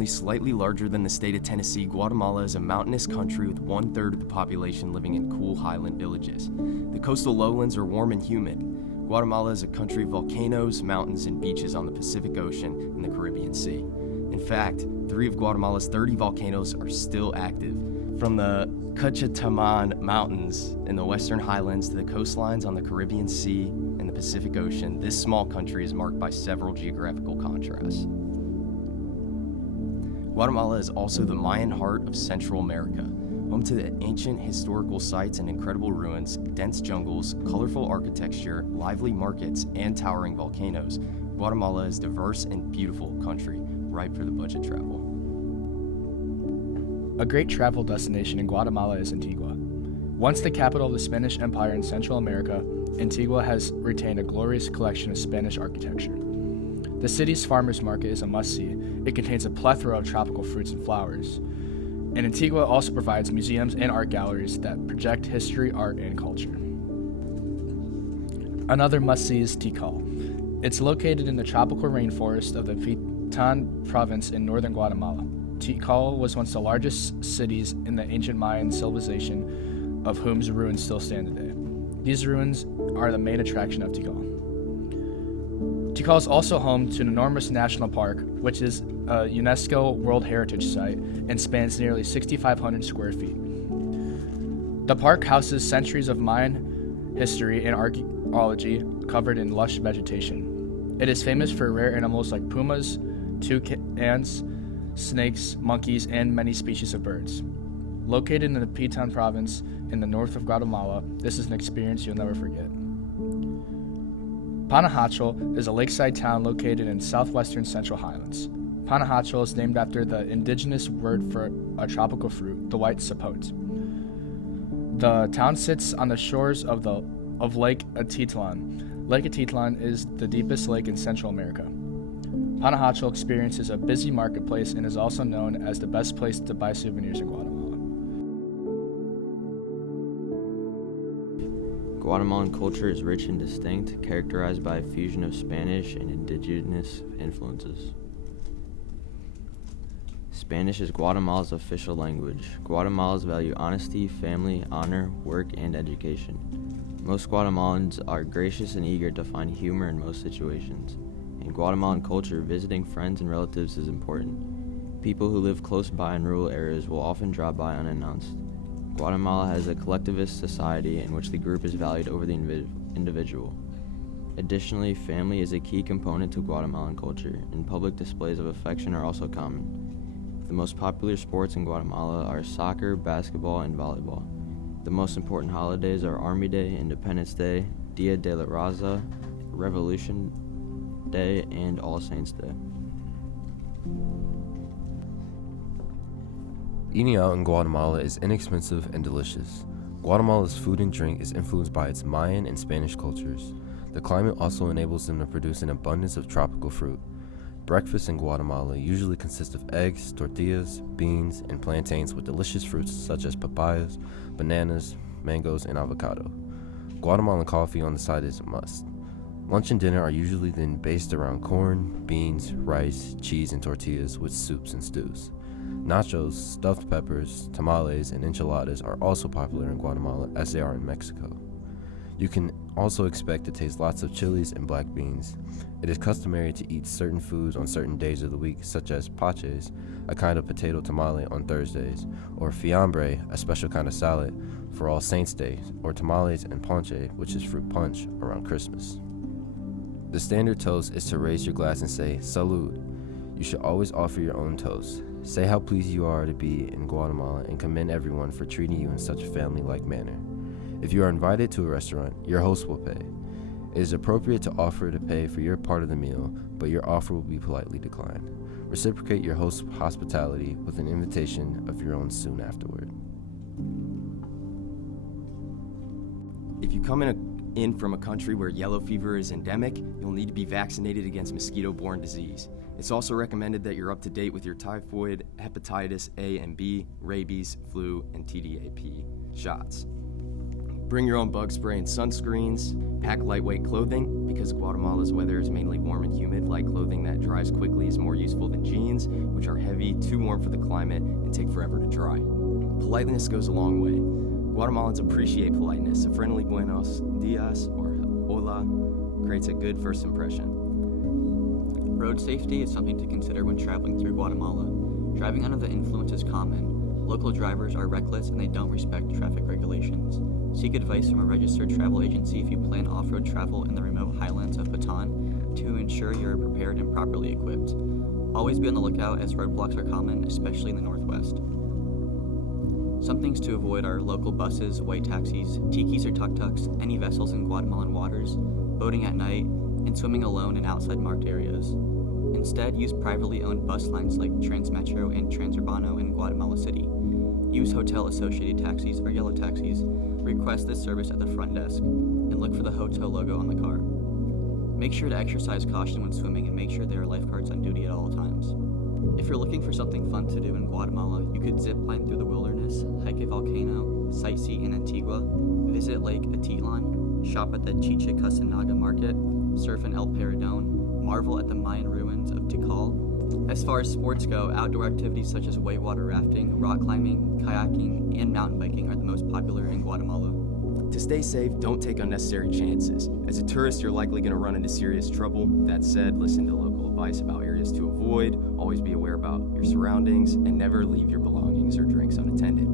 Only slightly larger than the state of Tennessee, Guatemala is a mountainous country with 1/3 of the population living in cool highland villages. The coastal lowlands are warm and humid. Guatemala is a country of volcanoes, mountains, and beaches on the Pacific Ocean and the Caribbean Sea. In fact, 3 of Guatemala's 30 volcanoes are still active. From the Cachataman Mountains in the Western Highlands to the coastlines on the Caribbean Sea and the Pacific Ocean, this small country is marked by several geographical contrasts. Guatemala is also the Mayan heart of Central America, home to the ancient historical sites and incredible ruins, dense jungles, colorful architecture, lively markets, and towering volcanoes. Guatemala is a diverse and beautiful country, ripe for the budget travel. A great travel destination in Guatemala is Antigua. Once the capital of the Spanish Empire in Central America, Antigua has retained a glorious collection of Spanish architecture. The city's farmers market is a must-see. It contains a plethora of tropical fruits and flowers. And Antigua also provides museums and art galleries that project history, art, and culture. Another must-see is Tikal. It's located in the tropical rainforest of the Pitan province in northern Guatemala. Tikal was once the largest cities in the ancient Mayan civilization, of whose ruins still stand today. These ruins are the main attraction of Tikal. Tikal is also home to an enormous national park, which is a UNESCO World Heritage Site and spans nearly 6,500 square feet. The park houses centuries of Mayan history and archaeology covered in lush vegetation. It is famous for rare animals like pumas, toucans, snakes, monkeys, and many species of birds. Located in the Pitan province in the north of Guatemala, this is an experience you'll never forget. Panajachel is a lakeside town located in southwestern Central Highlands. Panajachel is named after the indigenous word for a tropical fruit, the white sapote. The town sits on the shores of Lake Atitlan. Lake Atitlan is the deepest lake in Central America. Panajachel experiences a busy marketplace and is also known as the best place to buy souvenirs in Guatemala. Guatemalan culture is rich and distinct, characterized by a fusion of Spanish and indigenous influences. Spanish is Guatemala's official language. Guatemalans value honesty, family, honor, work, and education. Most Guatemalans are gracious and eager to find humor in most situations. In Guatemalan culture, visiting friends and relatives is important. People who live close by in rural areas will often drop by unannounced. Guatemala has a collectivist society in which the group is valued over the individual. Additionally, family is a key component to Guatemalan culture, and public displays of affection are also common. The most popular sports in Guatemala are soccer, basketball, and volleyball. The most important holidays are Army Day, Independence Day, Dia de la Raza, Revolution Day, and All Saints Day. Eating out in Guatemala is inexpensive and delicious. Guatemala's food and drink is influenced by its Mayan and Spanish cultures. The climate also enables them to produce an abundance of tropical fruit. Breakfast in Guatemala usually consists of eggs, tortillas, beans, and plantains with delicious fruits such as papayas, bananas, mangoes, and avocado. Guatemalan coffee on the side is a must. Lunch and dinner are usually then based around corn, beans, rice, cheese, and tortillas with soups and stews. Nachos, stuffed peppers, tamales, and enchiladas are also popular in Guatemala as they are in Mexico. You can also expect to taste lots of chilies and black beans. It is customary to eat certain foods on certain days of the week, such as paches, a kind of potato tamale on Thursdays, or fiambre, a special kind of salad, for All Saints' Day, or tamales and ponche, which is fruit punch, around Christmas. The standard toast is to raise your glass and say, Salud. You should always offer your own toast. Say how pleased you are to be in Guatemala and commend everyone for treating you in such a family-like manner. If you are invited to a restaurant, your host will pay. It is appropriate to offer to pay for your part of the meal, but your offer will be politely declined. Reciprocate your host's hospitality with an invitation of your own soon afterward. If you come in from a country where yellow fever is endemic, you'll need to be vaccinated against mosquito-borne disease. It's also recommended that you're up to date with your typhoid, hepatitis A and B, rabies, flu, and TDAP shots. Bring your own bug spray and sunscreens. Pack lightweight clothing. Because Guatemala's weather is mainly warm and humid, light clothing that dries quickly is more useful than jeans, which are heavy, too warm for the climate, and take forever to dry. Politeness goes a long way. Guatemalans appreciate politeness. A friendly buenos dias or hola creates a good first impression. Road safety is something to consider when traveling through Guatemala. Driving under the influence is common. Local drivers are reckless and they don't respect traffic regulations. Seek advice from a registered travel agency if you plan off-road travel in the remote highlands of Bataan to ensure you are prepared and properly equipped. Always be on the lookout as roadblocks are common, especially in the northwest. Some things to avoid are local buses, white taxis, tikis or tuk-tuks, any vessels in Guatemalan waters, boating at night, and swimming alone in outside marked areas. Instead, use privately owned bus lines like Transmetro and Transurbano in Guatemala City. Use hotel-associated taxis or yellow taxis. Request this service at the front desk, and look for the hotel logo on the car. Make sure to exercise caution when swimming and make sure there are lifeguards on duty at all times. If you're looking for something fun to do in Guatemala, you could zip line through the wilderness, hike a volcano, sightsee in Antigua, visit Lake Atitlan, shop at the Chichicastenango Market, surf in El Paredon, marvel at the Mayan ruins of Tikal. As far as sports go, outdoor activities such as whitewater rafting, rock climbing, kayaking, and mountain biking are the most popular in Guatemala. To stay safe, don't take unnecessary chances. As a tourist, you're likely going to run into serious trouble. That said, listen to local advice about areas to avoid, always be aware about your surroundings, and never leave your belongings or drinks unattended.